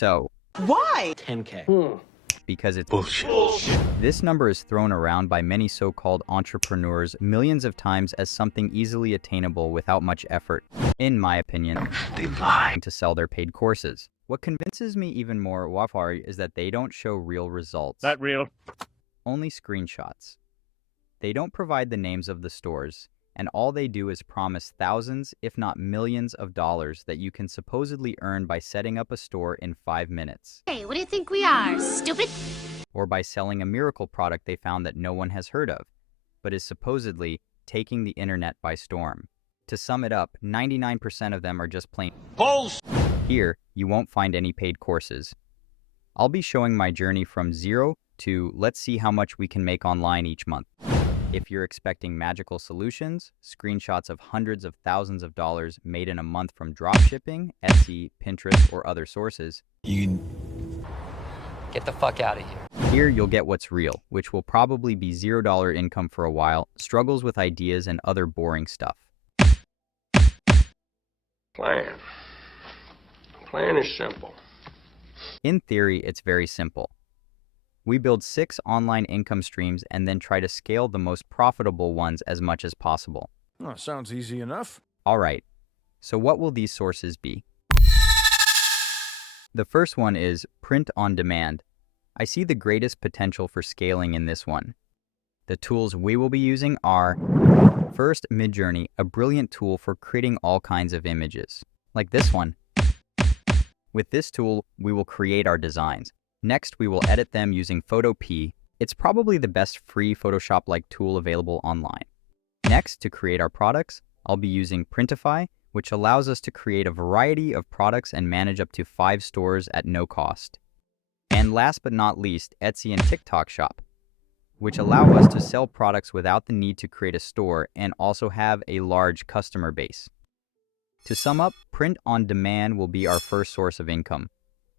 So, Why? 10K. because it's Bullshit. This number is thrown around by many so-called entrepreneurs millions of times as something easily attainable without much effort, in my opinion, They lie. to sell their paid courses. What convinces me even more, Wafari, is that they don't show real results. Not real. Only screenshots. They don't provide the names of the stores, and all they do is promise thousands, if not millions of dollars that you can supposedly earn by setting up a store in 5 minutes. Hey, what do you think we are, stupid? Or by selling a miracle product they found that no one has heard of, but is supposedly taking the internet by storm. To sum it up, 99% of them are just plain Bullshit. Here, you won't find any paid courses. I'll be showing my journey from zero to let's see how much we can make online each month. If you're expecting magical solutions, screenshots of hundreds of thousands of dollars made in a month from dropshipping, Etsy, Pinterest, or other sources, Get the fuck out of here. here you'll get what's real, which will probably be $0 income for a while, struggles with ideas, and other boring stuff. Plan. Plan is simple. In theory, it's very simple. We build 6 online income streams and then try to scale the most profitable ones as much as possible. Oh, sounds easy enough. All right, so what will these sources be? The first one is print on demand. I see the greatest potential for scaling in this one. The tools we will be using are, first, Midjourney, a brilliant tool for creating all kinds of images, like this one. With this tool, we will create our designs. Next, we will edit them using Photopea. It's probably the best free Photoshop-like tool available online. Next, to create our products, I'll be using Printify, which allows us to create a variety of products and manage up to 5 stores at no cost. And last but not least, Etsy and TikTok Shop, which allow us to sell products without the need to create a store and also have a large customer base. To sum up, print on demand will be our first source of income.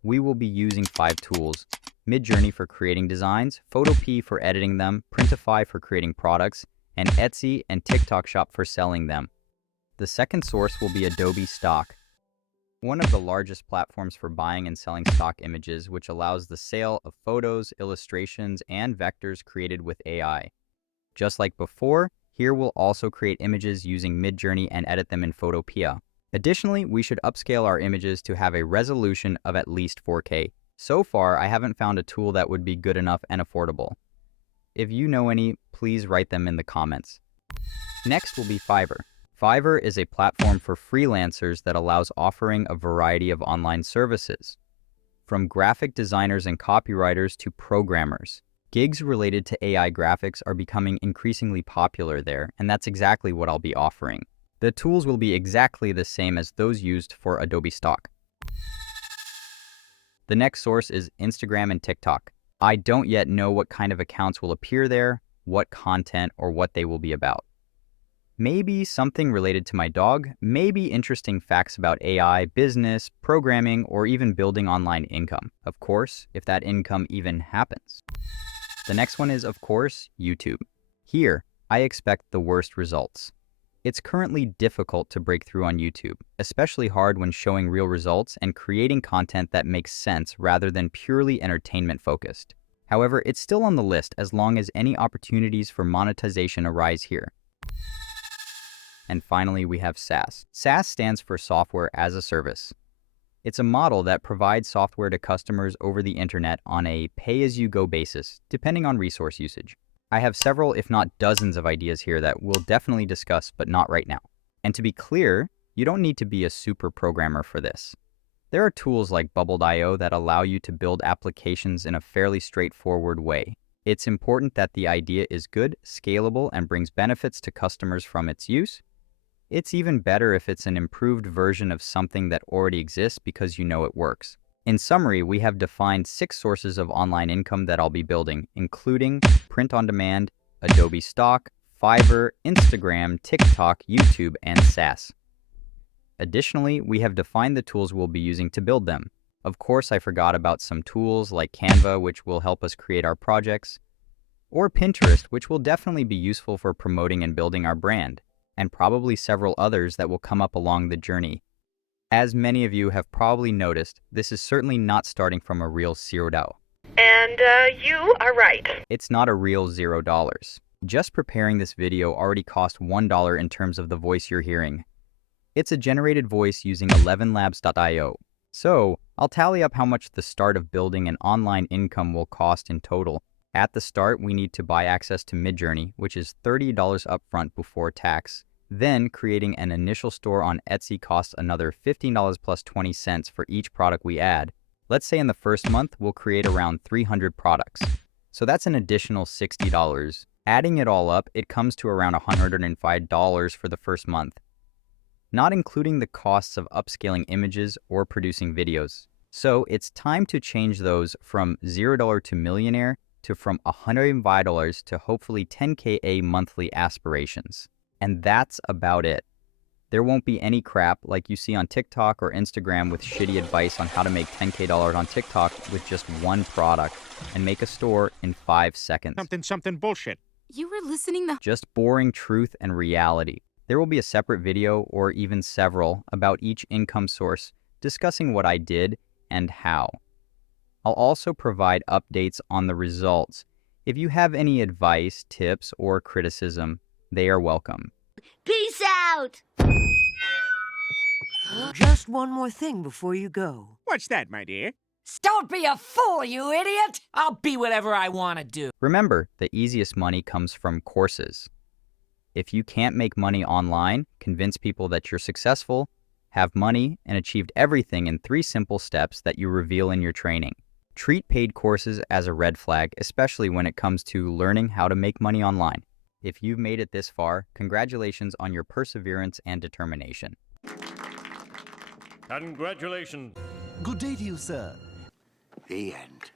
We will be using 5 tools: Midjourney for creating designs, Photopea for editing them, Printify for creating products, and Etsy and TikTok Shop for selling them. The second source will be Adobe Stock, one of the largest platforms for buying and selling stock images, which allows the sale of photos, illustrations, and vectors created with AI. Just like before, here we'll also create images using Midjourney and edit them in Photopea. Additionally, we should upscale our images to have a resolution of at least 4K. So far, I haven't found a tool that would be good enough and affordable. If you know any, please write them in the comments. Next will be Fiverr. Fiverr is a platform for freelancers that allows offering a variety of online services, from graphic designers and copywriters to programmers. Gigs related to AI graphics are becoming increasingly popular there, and that's exactly what I'll be offering. The tools will be exactly the same as those used for Adobe Stock. The next source is Instagram and TikTok. I don't yet know what kind of accounts will appear there, what content, or what they will be about. Maybe something related to my dog, maybe interesting facts about AI, business, programming, or even building online income. Of course, if that income even happens. The next one is, of course, YouTube. Here, I expect the worst results. It's currently difficult to break through on YouTube, especially hard when showing real results and creating content that makes sense rather than purely entertainment focused. However, it's still on the list as long as any opportunities for monetization arise here. And finally, we have SaaS. SaaS stands for Software as a Service. It's a model that provides software to customers over the internet on a pay-as-you-go basis, depending on resource usage. I have several, if not dozens, of ideas here that we'll definitely discuss, but not right now. And to be clear, you don't need to be a super programmer for this. There are tools like Bubble.io that allow you to build applications in a fairly straightforward way. It's important that the idea is good, scalable, and brings benefits to customers from its use. It's even better if it's an improved version of something that already exists because you know it works. In summary, we have defined 6 sources of online income that I'll be building, including print on demand, Adobe Stock, Fiverr, Instagram, TikTok, YouTube, and SaaS. Additionally, we have defined the tools we'll be using to build them. Of course, I forgot about some tools like Canva, which will help us create our projects, or Pinterest, which will definitely be useful for promoting and building our brand, and probably several others that will come up along the journey. As many of you have probably noticed, this is certainly not starting from a real $0. And, you are right. It's not a real $0. Just preparing this video already cost $1 in terms of the voice you're hearing. It's a generated voice using 11labs.io. So, I'll tally up how much the start of building an online income will cost in total. At the start, we need to buy access to Midjourney, which is $30 upfront before tax. Then, creating an initial store on Etsy costs another $15 plus 20 cents for each product we add. Let's say in the first month, we'll create around 300 products. So that's an additional $60. Adding it all up, it comes to around $105 for the first month, not including the costs of upscaling images or producing videos. So it's time to change those from $0 to millionaire to from $105 to hopefully 10K monthly aspirations. And that's about it. There won't be any crap like you see on TikTok or Instagram with shitty advice on how to make 10K on TikTok with just one product and make a store in 5 seconds. Something bullshit. You were listening the Just boring truth and reality. There will be a separate video or even several about each income source discussing what I did and how. I'll also provide updates on the results. If you have any advice, tips, or criticism, they are welcome. Peace out! Just one more thing before you go. What's that, my dear? Don't be a fool, you idiot! I'll be whatever I want to do. Remember, the easiest money comes from courses. If you can't make money online, convince people that you're successful, have money, and achieved everything in 3 simple steps that you reveal in your training. Treat paid courses as a red flag, especially when it comes to learning how to make money online. If you've made it this far, congratulations on your perseverance and determination. Congratulations. Good day to you, sir. The end.